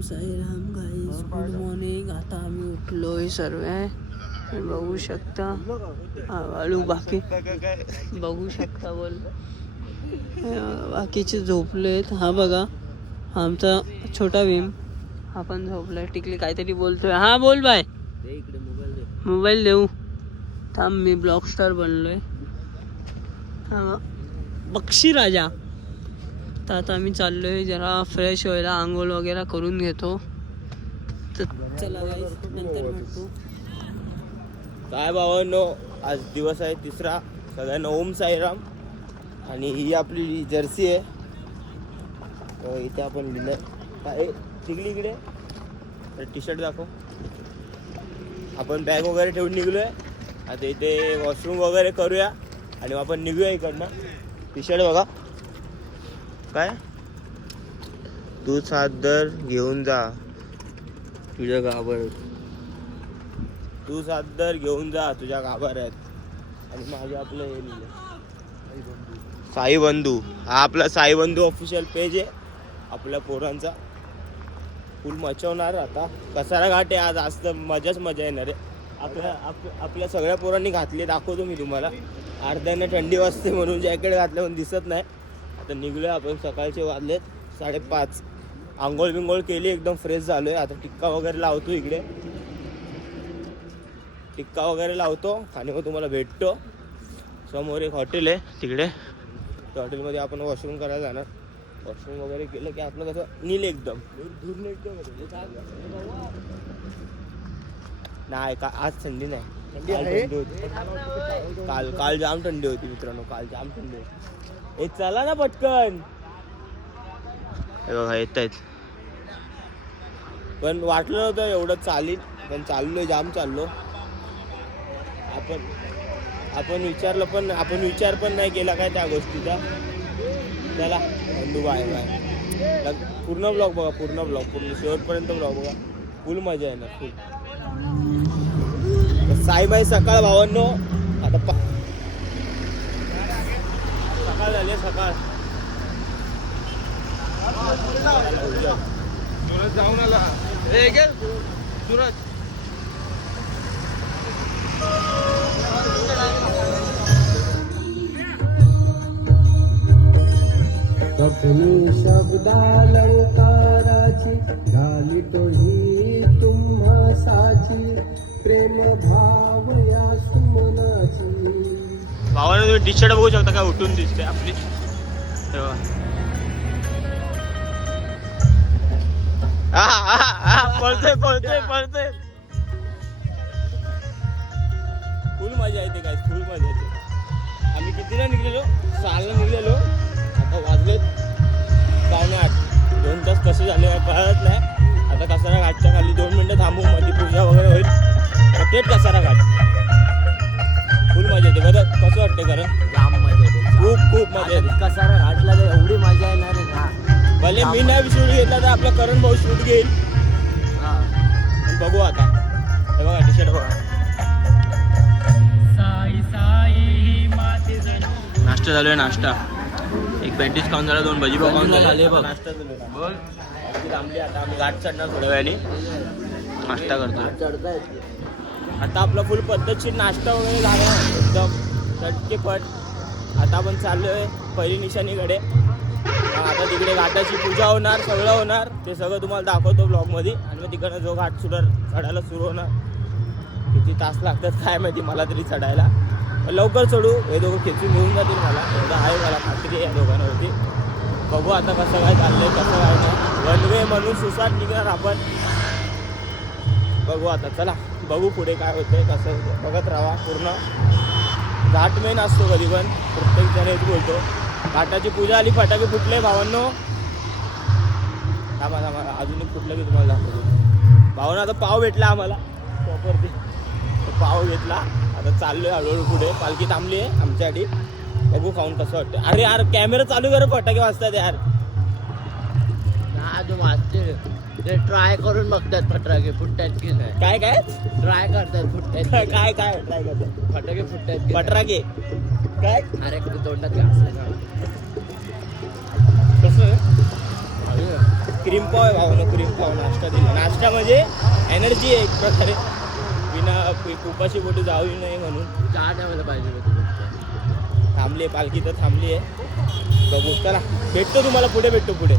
Om Sairam guys, good morning. आता आम्ही उठलोय सर्व बघू शकता. वाळू बाकी बघू शकता. बोल बाकीचे झोपलेत. हा बघा आमचा छोटा भीम हा पण झोपलाय. टिकली काहीतरी बोलतोय. हा बोल बाय. इकडे मोबाईल देऊ. थांब मी ब्लॉक स्टार बनलोय. हा बक्षी राजा. तर आता आम्ही चाललोय जरा फ्रेश व्हायला, आंघोळ वगैरे करून घेतो. तर चला गाईस, नंतर भेटू. काय भावांनो, आज दिवस आहे तिसरा. सगळ्यांना ओम साईराम. आणि ही आपली जर्सी आहे. तर इथे आपण लिहिलंय काय तिकली इकडे. तर टी शर्ट दाखव. आपण बॅग वगैरे ठेवून निघलोय. आता इथे वॉशरूम वगैरे करूया आणि आपण निघूया इकडनं. टी शर्ट बघा काय, तू सादर घेऊन जा तुझ्या गाभाऱ्यात. तू सादर घेऊन जा तुझ्या गाभाऱ्यात. आणि माझे आपलं हे लिहिलं साई बंधू. हा आपला साई बंधू ऑफिशियल पेज आहे आपल्या पोरांचा. फुल मचवणार. आता कसारा घाट आहे आज. आज तर मजाच मजा येणार आहे. आपल्या सगळ्या पोरांनी घातले, दाखवतो मी तुम्हाला. अर्ध्यांना थंडी वाजते म्हणून जॅकेट घातलं पण दिसत नाही. आता निघलोय आपण. सकाळचे वाजलेत 5:30. आंघोळ बिंघोळ केली, एकदम फ्रेश झालोय. आता टिक्का वगैरे लावतो इकडे. टिक्का वगैरे लावतो आणि मग तुम्हाला भेटतो. समोर एक हॉटेल आहे तिकडे. त्या हॉटेलमध्ये आपण वॉशरूम करायला जाणार. वॉशरूम वगैरे केलं की आपलं कसं नील एकदम दूर नाही का. आज थंडी नाही. थंडी होती काल जाम थंडी होती मित्रांनो. काल जाम थंडी होती. चला ना पटकन. हे बघा येत आहेत. पण वाटलं नव्हतं एवढं चालीन, पण चाललोय. जाम चाललो. आपण विचारलं पण, आपण विचार पण नाही केला काय त्या गोष्टीचा. चला बंधू बाय बाय. पूर्ण ब्लॉग बघा, पूर्ण ब्लॉग, पूर्ण शेवटपर्यंत ब्लॉग बघा. फुल मजा आहे ना, फुल. साईबाई सकाळ भावांनो. आता सकाळ झाली. सकाळ सुरत जाऊन आला. सुरत सपनी शब्दालंकाराची झाली तोही तुम्हा साची. प्रेम भाव या सुमनाची. भावाने तुम्ही टी शर्ट बघू शकता काय उठून दिसते आपली. पळतोय. फुल मजा येते काय, फुल मजा येते. आम्ही कितीला निघलेलो? 6ला निघलेलो. आता वाजलेत 7:45. 2 तास कसे झाले कळत नाही. आता कसारा घाटच्या खाली 2 मिनिटं थांबू, मध्ये पूजा वगैरे होईल. थेट कसारा घाट. फुल मजा येते. बरं कसं वाटतं खरं? जाम मजा येते. खूप मजा येते. कसारा घाटला तर एवढी मजा येणार आहे ना. भले मी नाही शूट घेतला तर आपला करण भाऊ शूट घेईल. बघू आता. हे बघा टी शर्ट बघा. नाश्ता चालू आहे. नाश्ता एक पॅटीस खाऊन झाला, 2 भजी खाऊन झाले. नाश्ता चालू आहे. थांबली. आता आम्ही घाट चढणार थोड्या वेळाने. नाश्ता करतो. आता आपला फुल पद्धतशीर नाश्ता वगैरे झाला एकदम चटकेपट. आता आपण चाललोय पहिली निशाणीकडे. आता तिकडे घाटाची पूजा होणार, सगळं होणार. ते सगळं तुम्हाला दाखवतो ब्लॉगमध्ये. आणि मग तिकडनं जो घाट चढायला सुरू होणार. किती तास लागतात काय माहिती मला तरी चढायला. लवकर चढू. हे दोघं खेचून घेऊन जातील मला, एवढं आहे मला खात्री आहे या दोघांवरती. बघू आता कसं काय चाललंय, कसं काय नाही. वन वे म्हणून सुसाट निघणार आपण. बघू आता. चला बघू पुढे काय होतंय, कसं होतं. बघत राहा पूर्ण. घाट मेन असतो कधी पण, प्रत्येक जण हेच बोलतो. घाटाची पूजा आली, फटाके फुटले भावांनो. थांबा अजून एक फुटलं की तुम्हाला दाखवतो. भावांना आता पाव भेटला आम्हाला प्रॉपरती. पाव घेतला. आता चाललोय हळूहळू पुढे. पालखी थांबली आहे आमच्यासाठी. बघू खाऊन कसं वाटतं. अरे यार कॅमेरा चालू कर, फटाके वाजतात यार. ते ट्राय करून बघतात फटाके फुटतात की नाही. काय ट्राय करतात फुटतात. काय ट्राय करतात. फटाके फुटतात फटाके काय. अरे तोंडात घास कसं क्रीम पाव आहे भावानं, क्रीम पाव नाश्ता दिला. नाश्ता म्हणजे एनर्जी आहे एक प्रकारे, बिना उपाशी पोटी जाऊ नये म्हणून. चहा ठेवायला पाहिजे होती फक्त. थांबली आहे पालखी तर थांबली आहे. बघू चला, भेटतो तुम्हाला पुढे, भेटतो पुढे.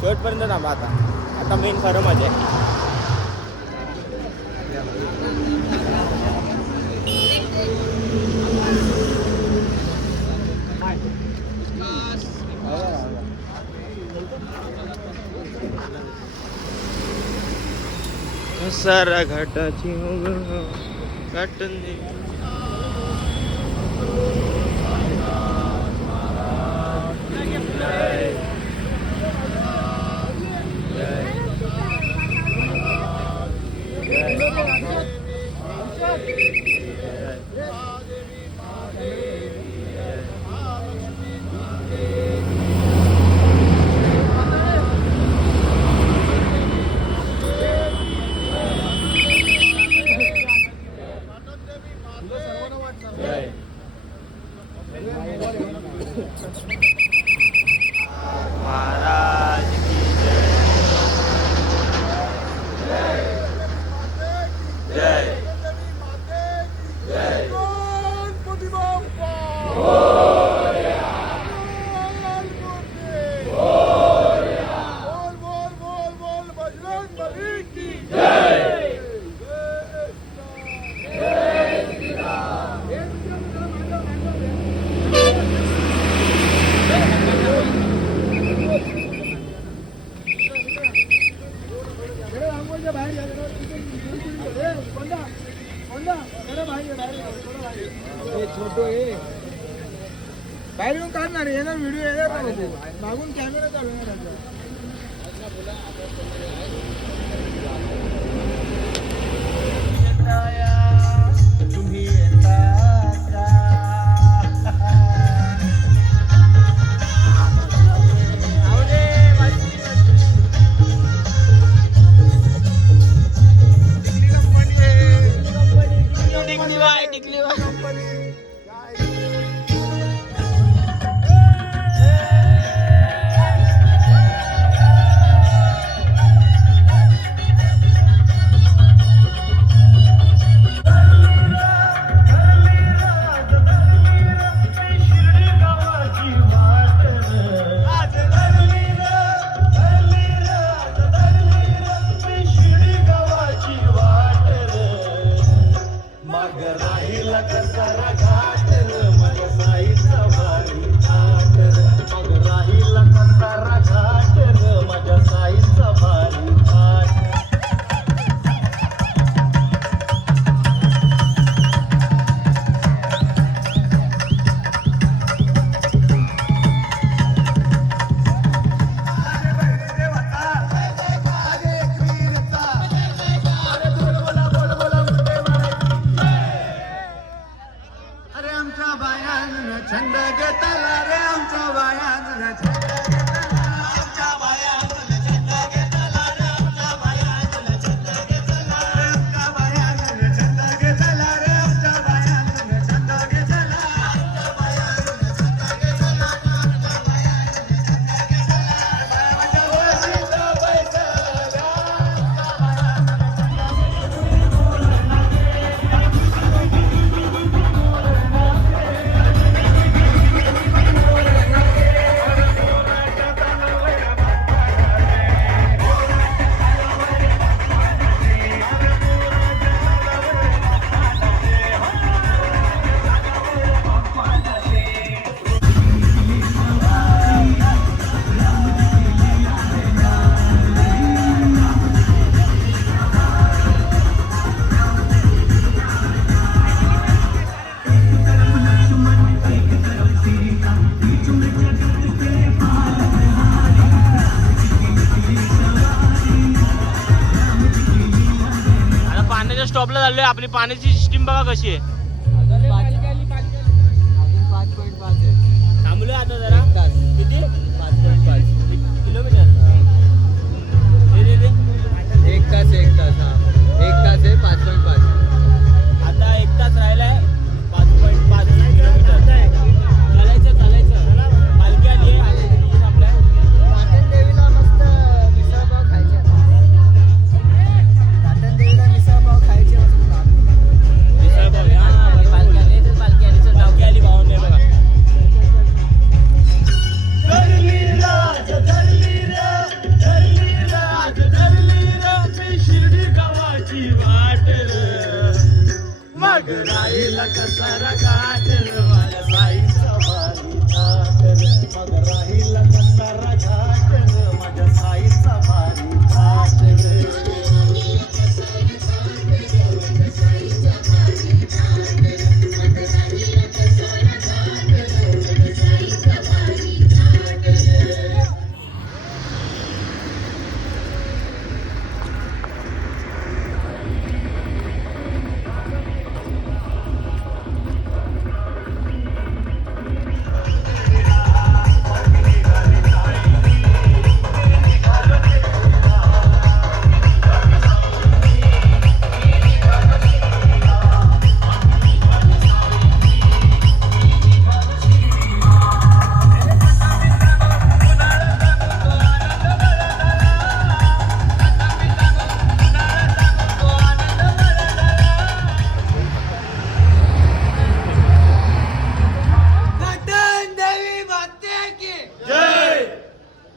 शेवटपर्यंत थांबा आता. आता मेन खरं मजा आहे. सारा घाटाची घाटन दे. महाराज की जय. जय जय. छोटो बाहेर येऊन काढणार येणार व्हिडिओ येणार मागून कॅमेरा चालू आहे. तुम्ही छंद घेतला रे आमच्या बायानं स्टॉपला झालोय. आपली पाण्याची सिस्टीम बघा कशी आहे. थांबलोय आता जरा. किती 5.5 किलोमीटर. एक तास आहे 5.5. आता 1 तास राहिलाय. 5.5 किलोमीटर चालायचं. पालखी आली आहे आपल्या देवीला मस्त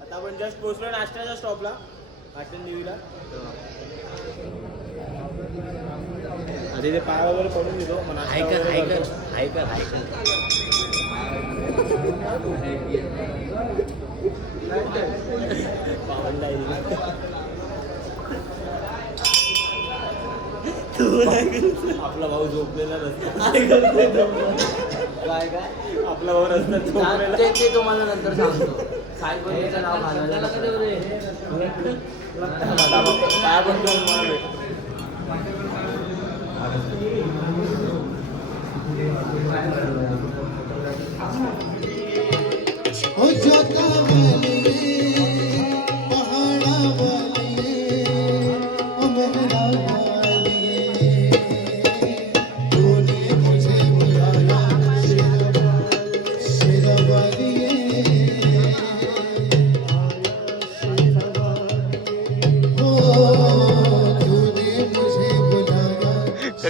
आता आपण जस्ट पोहोचलो नाश्त्याच्या स्टॉपला पाटण देवीला. आधी ते पाय वगैरे पडून देतो मग नाश्ता वगैरे करतो. पावनला येईल. आपला भाऊ झोपलेला नसतो. काय काय आपला भाऊ रस्त्यात झोपलेला. ते तुम्हाला नंतर सांगतो. सायबरचं नाव घालायला काय बनतो मला भेट.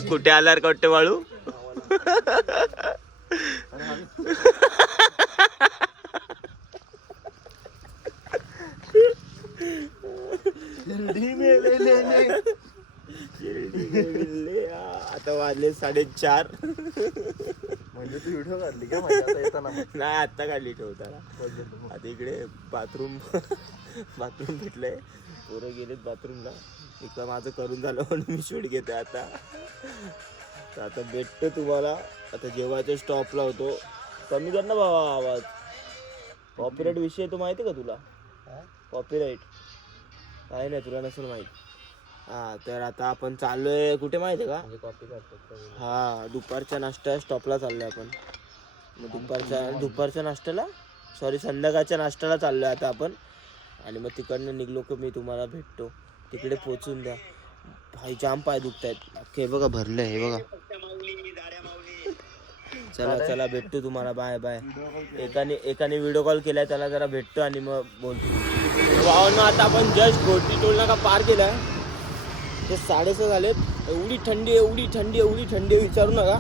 कुठे आल्यावर कट्टे वाळू. आता वाजले 4:30. म्हणजे तू व्हिडिओ काढली का माझ्या येताना? नाही आता काढली ठेवताना. आता इकडे बाथरूम भेटलंय. पोरं गेलेत बाथरूमला. इकडं माझं करून झालं म्हणून मी शूट घेते आता. तर आता भेटतो तुम्हाला. आता जेव्हाच्या स्टॉपला होतो. कमी कर ना बाबा आवाज. कॉपीराईट विषय तो माहिती का तुला? कॉपीराईट काय नाही तुला नसेल माहीत. हां तर आता आपण चाललोय कुठे माहिती आहे का? कॉपी करतो. हां दुपारच्या नाश्ता स्टॉपला चाललोय आपण. मग दुपारच्या नाश्त्याला संध्याकाळच्या नाश्त्याला चाललोय आता आपण. आणि मग तिकडनं निघलो की मी तुम्हाला भेटतो. तिकडे पोचून द्या. भाई जाम पाय दुखतायत. हे बघा भरलंय हे बघा. चला चला भेटतो तुम्हाला. Bye bye. एकाने व्हिडिओ कॉल केलाय त्याला जरा भेटतो आणि मग बोलतो. भावांनो आता आपण जस्ट घोटी टोल नाका पार केलाय. ते 6:30 झालेत. एवढी थंडी आहे विचारू नका.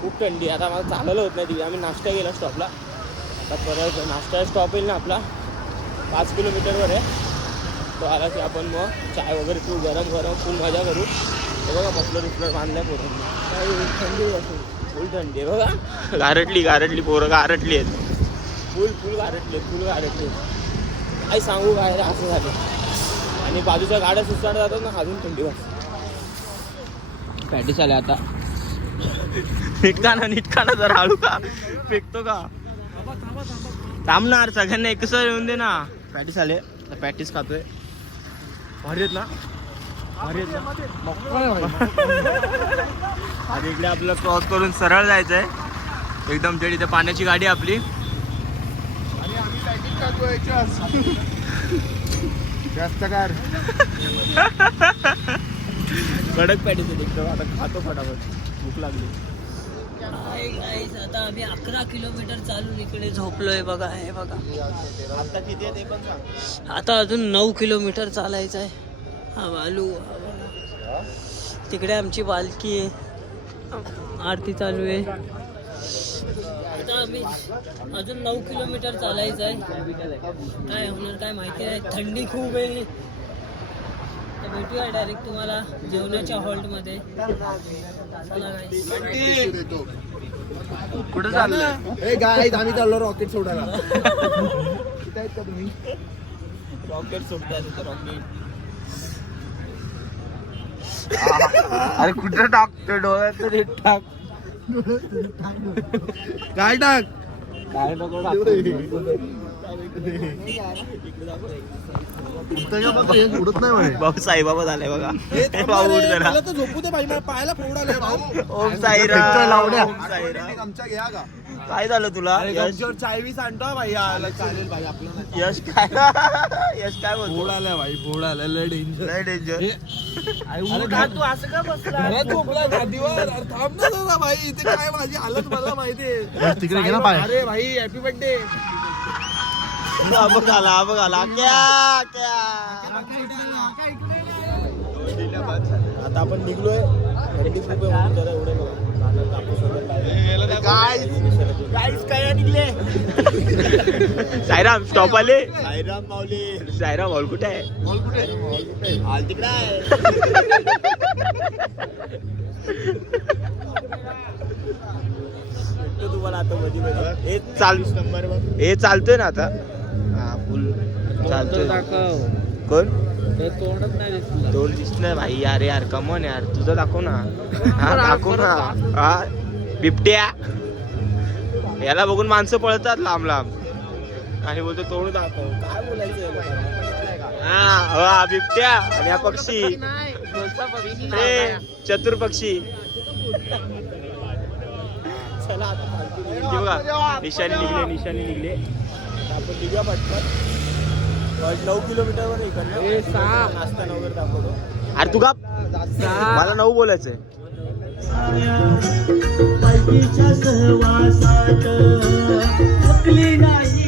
खूप थंडी. आता मला चालायला होत नाही. तिथे आम्ही नाश्ता केला स्टॉपला. आता परत नाश्ता स्टॉप येईल ना आपला 5 किलोमीटरवर आहे. तो आला की आपण मग चाय वगैरे पिऊ गरम फुल मजा करू. हे बघा मफलर बांधल्या पोरं. थंडी फुल थंडी आहे बघा. गारटली पोरं गारटली आहेत. फुल गारटली. काय सांगू काय असं झालं. आणि बाजूच्या गाड्या सुसाट जातात ना अजून थंडी वाजते. पॅटीस आल्या आता. नीटकाना जरा हळू का फेकतो का. थांबणार सगळ्यांना एकच येऊन दे ना. पॅटीस आले. पॅटीस खातोय. भारी आहेत ना. आणि इकडे आपलं क्रॉस करून सरळ जायचंय एकदम. जेडी ते पाण्याची गाडी आपली. आणि आम्ही पॅकेट खातोय जास्त कार कडक पॅटीस एकदम. आता खातो फटाफट. भूक लागली. आता आम्ही 11 किलोमीटर चालून इकडे झोपलोय बघा. हे बघा आता किती आहे ते पण सांग. आता अजून 9 किलोमीटर चालायचं आहे. हा बालू तिकडे आमची पालखी आहे. आरती चालू आहे. आता आम्ही अजून 9 किलोमीटर चालायचं आहे. काय होणार काय माहिती नाही. थंडी खूप आहे. तर भेटूया डायरेक्ट तुम्हाला जेवणाच्या हॉल्टमध्ये. चला guys. कुठं चाललंय? ए गाईज आम्ही चाललो रॉकेट सोडायला. कुठे आहेत का तुम्ही? रॉकेट सोडतात रॉकेट. अरे कुठं टाकतो डोळ्यात तरी टाक. काय टाक काय नको उडत नाही म्हणे. भाऊ साईबाबा झाले बघा. भाऊ उठ जरा. मला तर झोपू दे भाई, मला पायाला फोड आलाय भाऊ. ओम साईराम. लावण्या. ओम साईराम. आमच्या घ्या का काय झालं तुला? यश चाय वीस आणतो भाई. चालेल भाई आपल्याला. यश काय यश काय फोड बोलतो? आलाय भाई, फोड आलाय. लय डेंजर. लय डेंजर. तू असं का बसला? घरात झोपलाय गादीवर. अरे थांब ना जरा भाई, इथे काय माझी हालत मला माहितीये. तिकडे घे ना पाय. अरे भाई हॅपी बर्थडे. बघ आला क्या क्या. आता आपण निघलोय. काय निघले? साईराम स्टॉप आले. साईराम माऊली. साईराम हॉल कुठे आहे? हॉल तिकडे आहे. तुम्हाला आता मध्ये हे नंबर हे चालतोय ना आता. हा फुल चालतोय. कोण तोंडच नाही दिसलं. तोंड दिसलं भाई. अरे यार कमॉन यार, तुझं दाखव ना. हा दाखव ना. हा बिबट्या. याला बघून माणसं पळतात लांब लांब आणि बोलतो तोंड दाखव. काय बोलायचं? हा बिबट्या आणि हा पक्षी. चतुर पक्षी. चला आता बघा निशाणी निघले. आपण निघूया पटकन. 9 किलोमीटरवर नाश्ता वगैरे दाखवतो. अरे तू का मला 9 बोलायचंय. सहवासात आपली नाही